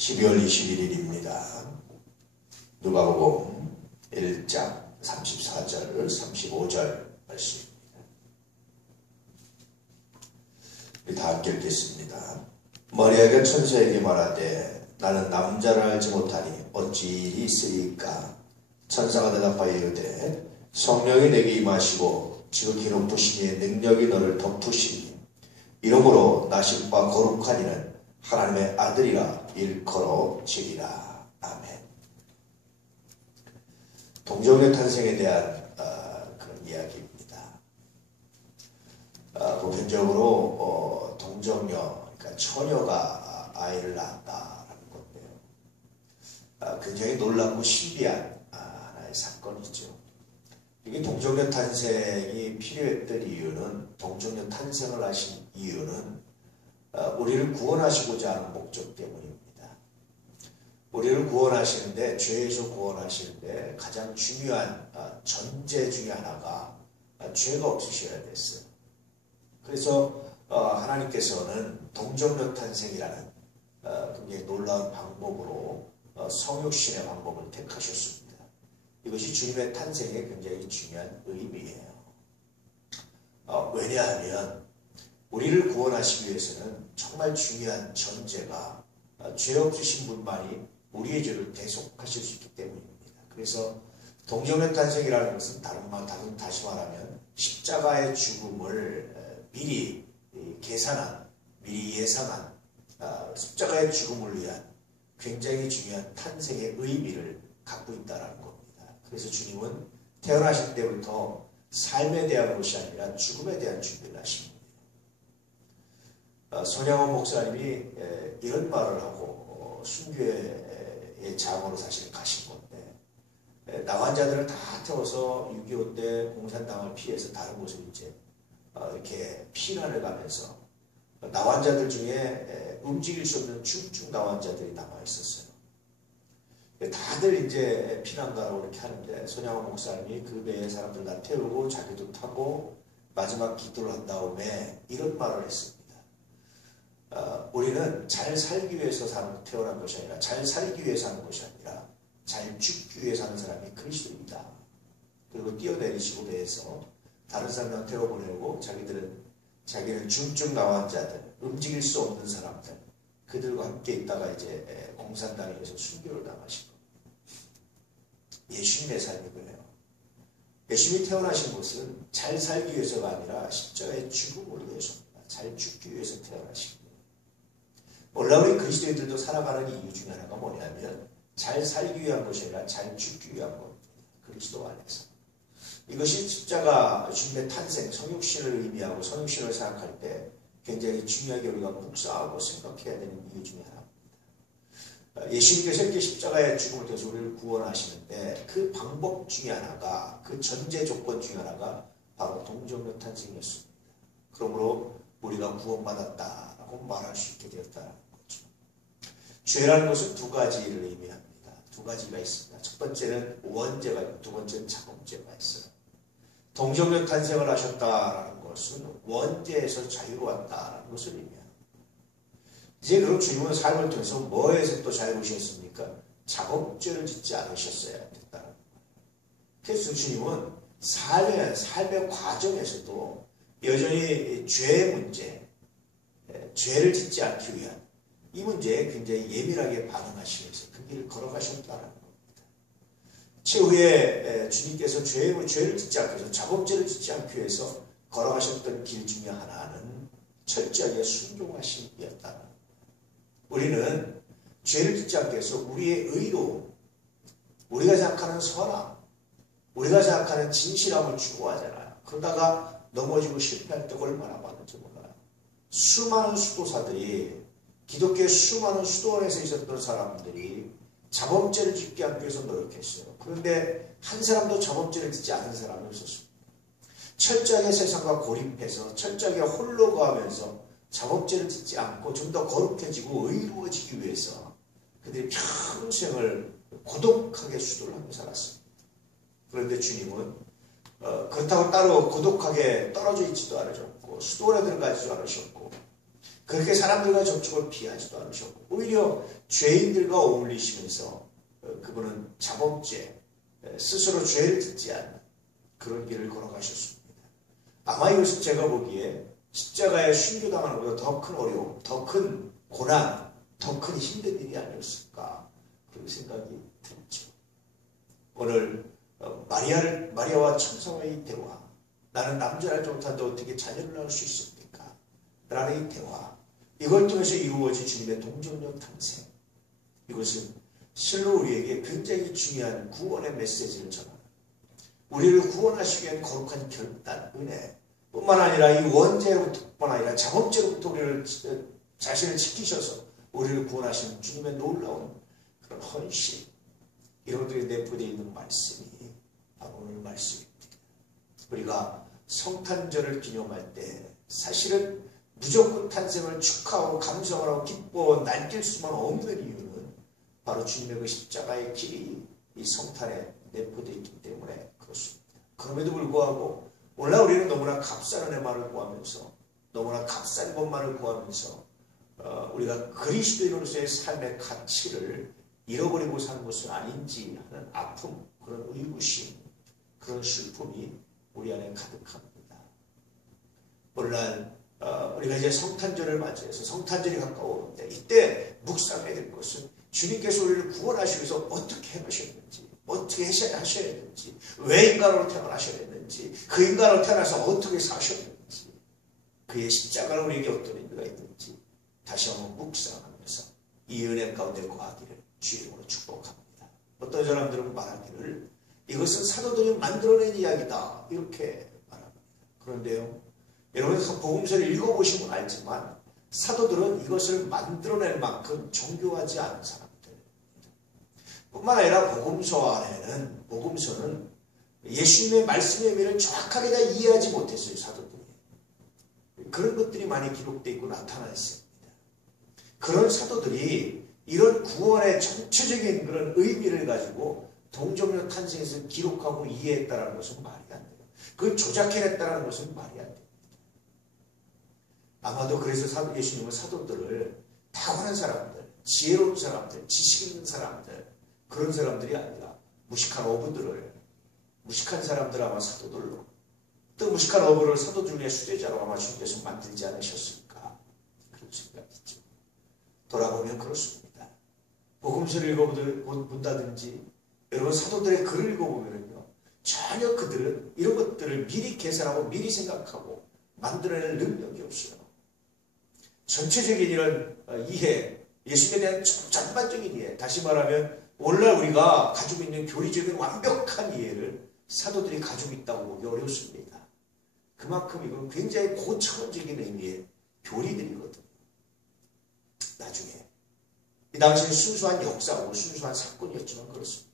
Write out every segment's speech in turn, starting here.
12월 21일입니다. 누가복음 1장 34절, 35절 말씀입니다. 다 함께 읽겠습니다. 마리아가 천사에게 말하되 나는 남자를 알지 못하니 어찌 일이 있으리까? 천사가 대답하여 이르되 성령이 내게 임하시고 지극히 높으신 이의 능력이 너를 덮으시니 이러므로 나심과 거룩한 이는 하나님의 아들이라 일컬어지리라. 아멘. 동정녀 탄생에 대한 그런 이야기입니다. 보편적으로 동정녀, 그러니까 처녀가 아이를 낳았다라는 건데요. 굉장히 놀랍고 신비한 하나의 사건이죠. 이게 동정녀 탄생이 필요했던 이유는, 동정녀 탄생을 하신 이유는 우리를 구원하시고자 하는 목적 때문입니다. 우리를 구원하시는데, 죄에서 구원하시는데 가장 중요한 전제 중에 하나가 죄가 없으셔야 됐어요. 그래서 하나님께서는 동정녀 탄생이라는 굉장히 놀라운 방법으로 성육신의 방법을 택하셨습니다. 이것이 주님의 탄생에 굉장히 중요한 의미예요. 왜냐하면 우리를 구원하시기 위해서는 정말 중요한 전제가 죄 없으신 분만이 우리의 죄를 대속하실 수 있기 때문입니다. 그래서 동정녀 탄생이라는 것은 다시 말하면 십자가의 죽음을 미리 계산한, 미리 예상한 십자가의 죽음을 위한 굉장히 중요한 탄생의 의미를 갖고 있다는 겁니다. 그래서 주님은 태어나실 때부터 삶에 대한 것이 아니라 죽음에 대한 준비를 하십니다. 손양원 목사님이 이런 말을 하고 순교의 장으로 사실 가신 건데, 나환자들을 다 태워서 6.25 때 공산당을 피해서 다른 곳으로 이제 이렇게 피난을 가면서 나환자들 중에 움직일 수 없는 중증 나환자들이 남아 있었어요. 다들 이제 피난가라고 이렇게 하는데, 손양원 목사님이 그 배에 사람들 다 태우고 자기도 타고 마지막 기도를 한 다음에 이런 말을 했습니다. 우리는 잘 살기 위해서 태어난 것이 아니라 잘 살기 위해 사는 것이 아니라 잘 죽기 위해 사는 사람이 그리스도입니다. 그리고 뛰어내리시고 배에서 다른 사람을 태워보내고 자기는 중증 나환자들, 움직일 수 없는 사람들, 그들과 함께 있다가 이제 공산당에서 순교를 당하신 겁니다. 예수님의 삶이 그래요. 예수님이 태어나신 것은 잘 살기 위해서가 아니라 십자가의 죽음을 위해서입니다. 잘 죽기 위해서 태어나신 거예요. 원래 우리 그리스도인들도 살아가는 이유 중에 하나가 뭐냐면 잘 살기 위한 것이 아니라 잘 죽기 위한 겁니다. 그리스도 안에서. 이것이 십자가 주님의 탄생, 성육신을 의미하고 성육신을 생각할 때 굉장히 중요하게 우리가 묵상하고 생각해야 되는 이유 중에 하나입니다. 예수님께서 이렇게 십자가의 죽음을 통해서 우리를 구원하시는데 그 방법 중에 하나가, 그 전제 조건 중에 하나가 바로 동정녀 탄생이었습니다. 그러므로 우리가 구원받았다라고 말할 수 있게 되었다는 거죠. 죄라는 것은 두 가지를 의미합니다. 두 가지가 있습니다. 첫 번째는 원죄가 있고 두 번째는 자범죄가 있어요. 동정녀 탄생을 하셨다라는 것은 원죄에서 자유로웠다라는 것을 의미합니다. 이제 그럼 주님은 삶을 통해서 뭐에서 또 자유로우셨습니까? 자범죄를 짓지 않으셨어야 됐다는 거예요. 그래서 주님은 삶의 과정에서도 여전히 죄의 문제, 죄를 짓지 않기 위한 이 문제에 굉장히 예민하게 반응하시면서 그 길을 걸어가셨다는 겁니다. 최후에 주님께서 죄를 짓지 않기 위해서, 자범죄를 짓지 않기 위해서 걸어가셨던 길 중에 하나는 철저하게 순종하심이었다는 겁니다. 우리는 죄를 짓지 않기 위해서 우리의 의로, 우리가 생각하는 선함, 우리가 생각하는 진실함을 추구하잖아요. 그러다가 넘어지고 실패할 때 얼마나 많은지 몰라요. 수많은 수도사들이, 기독교의 수많은 수도원에서 있었던 사람들이 자범죄를 짓지 않기 위해서 노력했어요. 그런데 한 사람도 자범죄를 짓지 않은 사람이 없었습니다. 철저하게 세상과 고립해서 철저하게 홀로 거하면서 자범죄를 짓지 않고 좀 더 거룩해지고 의로워지기 위해서 그들이 평생을 고독하게 수도를 하며 살았습니다. 그런데 주님은 그렇다고 따로 고독하게 떨어져 있지도 않으셨고 수도원에 들어가지도 않으셨고 그렇게 사람들과 접촉을 피하지도 않으셨고 오히려 죄인들과 어울리시면서 그분은 자범죄, 스스로 죄를 짓지 않는 그런 길을 걸어가셨습니다. 아마 이것은 제가 보기에 십자가에 순교당하는 것보다 더 큰 어려움, 더 큰 고난, 더 큰 힘든 일이 아니었을까 그런 생각이 들죠. 오늘 마리아와 천사와의 대화, 나는 남자를 알지 못하는데 어떻게 자녀를 낳을 수 있습니까? 라는 이 대화, 이걸 통해서 이루어진 주님의 동정녀 탄생, 이것은 실로 우리에게 굉장히 중요한 구원의 메시지를 전합니다. 우리를 구원하시기 위한 거룩한 결단, 은혜 뿐만 아니라 이 원죄로부터뿐만 아니라 자범죄로부터 우리를 자신을 지키셔서 우리를 구원하시는 주님의 놀라운 그런 헌신, 이런 것들이 내포되어 있는 말씀이 바로 오늘 말씀입니다. 우리가 성탄절을 기념할 때 사실은 무조건 탄생을 축하하고 감사를 하고 기뻐 날뛸 수만 없는 이유는 바로 주님의 그 십자가의 길이 이 성탄에 내포되어 있기 때문에 그렇습니다. 그럼에도 불구하고 오늘날 우리는 너무나 값싼 은혜만을 구하면서 너무나 값싼 것만을 구하면서 우리가 그리스도인으로서의 삶의 가치를 잃어버리고 사는 것은 아닌지 하는 아픔, 그런 의구심, 그런 슬픔이 우리 안에 가득합니다. 오늘날 우리가 이제 성탄절을 맞이해서 성탄절이 가까워오는데 이때 묵상해야 될 것은 주님께서 우리를 구원하시기 위해서 어떻게 행하셨는지, 어떻게 하셔야 되는지, 왜 인간으로 태어나셔야 했는지, 그 인간으로 태어나서 어떻게 사셨는지, 그의 십자가는 우리에게 어떤 의미가 있는지 다시 한번 묵상하면서 이 은혜 가운데 거하기를 주의 이름으로 축복합니다. 어떤 사람들은 말하기를 이것은 사도들이 만들어낸 이야기다 이렇게 말합니다. 그런데요, 여러분 복음서를 읽어보시면 알지만 사도들은 이것을 만들어낼 만큼 정교하지 않은 사람들입니다. 뿐만 아니라 복음서는 예수님의 말씀의 의미를 정확하게 다 이해하지 못했어요. 사도들이. 그런 것들이 많이 기록되어 있고 나타나 있습니다. 그런 사도들이 이런 구원의 전체적인 그런 의미를 가지고 동정녀 탄생에서 기록하고 이해했다는 것은 말이 안 돼요. 그걸 조작해냈다는 것은 말이 안 됩니다. 아마도 그래서 예수님은 사도들을 타고난 사람들, 지혜로운 사람들, 지식 있는 사람들, 그런 사람들이 아니라 무식한 어부들을, 무식한 사람들 아마 사도들로, 또 무식한 어부를 사도 중에 수제자로 아마 주님께서 만들지 않으셨을까 그런 생각이죠. 돌아보면 그렇습니다. 복음서를 읽어본다든지 여러분 사도들의 글을 읽어보면요, 전혀 그들은 이런 것들을 미리 계산하고 미리 생각하고 만들어낼 능력이 없어요. 전체적인 이런 이해, 예수님에 대한 전반적인 이해, 다시 말하면 오늘날 우리가 가지고 있는 교리적인 완벽한 이해를 사도들이 가지고 있다고 보기 어렵습니다. 그만큼 이건 굉장히 고차원적인 의미의 교리들이거든요. 나중에 이 당시는 순수한 역사고 순수한 사건이었지만 그렇습니다.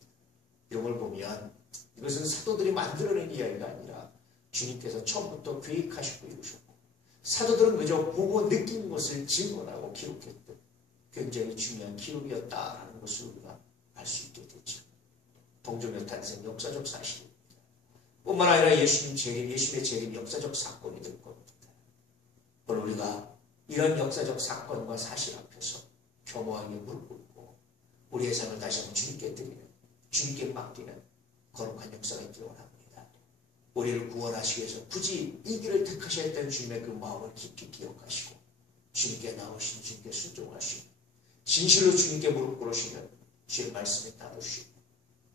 이런 걸 보면 이것은 사도들이 만들어낸 이야기가 아니라 주님께서 처음부터 계획하시고 이루셨고 사도들은 그저 보고 느낀 것을 증언하고 기록했던 굉장히 중요한 기록이었다라는 것을 우리가 알 수 있게 됐죠. 동정녀 탄생 역사적 사실입니다. 뿐만 아니라 예수님의 재림 역사적 사건이 될 겁니다. 오늘 우리가 이런 역사적 사건과 사실 앞에서 겸허하게 무릎 꿇고 우리의 삶을 다시 한번 주님께 드리는, 주님께 맡기는 거룩한 역사가 있기를 원합니다. 우리를 구원하시기 위해서 굳이 이 길을 택하셔야 했던 주님의 그 마음을 깊이 기억하시고 주님께 나오신, 주님께 순종하시고 진실로 주님께 무릎 꿇으시는 주의 말씀에 따르시고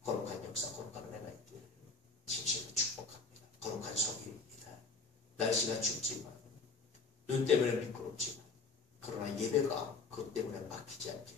거룩한 역사, 거룩한 은혜가 있기를 진실로 축복합니다. 거룩한 성일입니다. 날씨가 춥지만 눈 때문에 미끄럽지만 그러나 예배가 그것 때문에 막히지 않게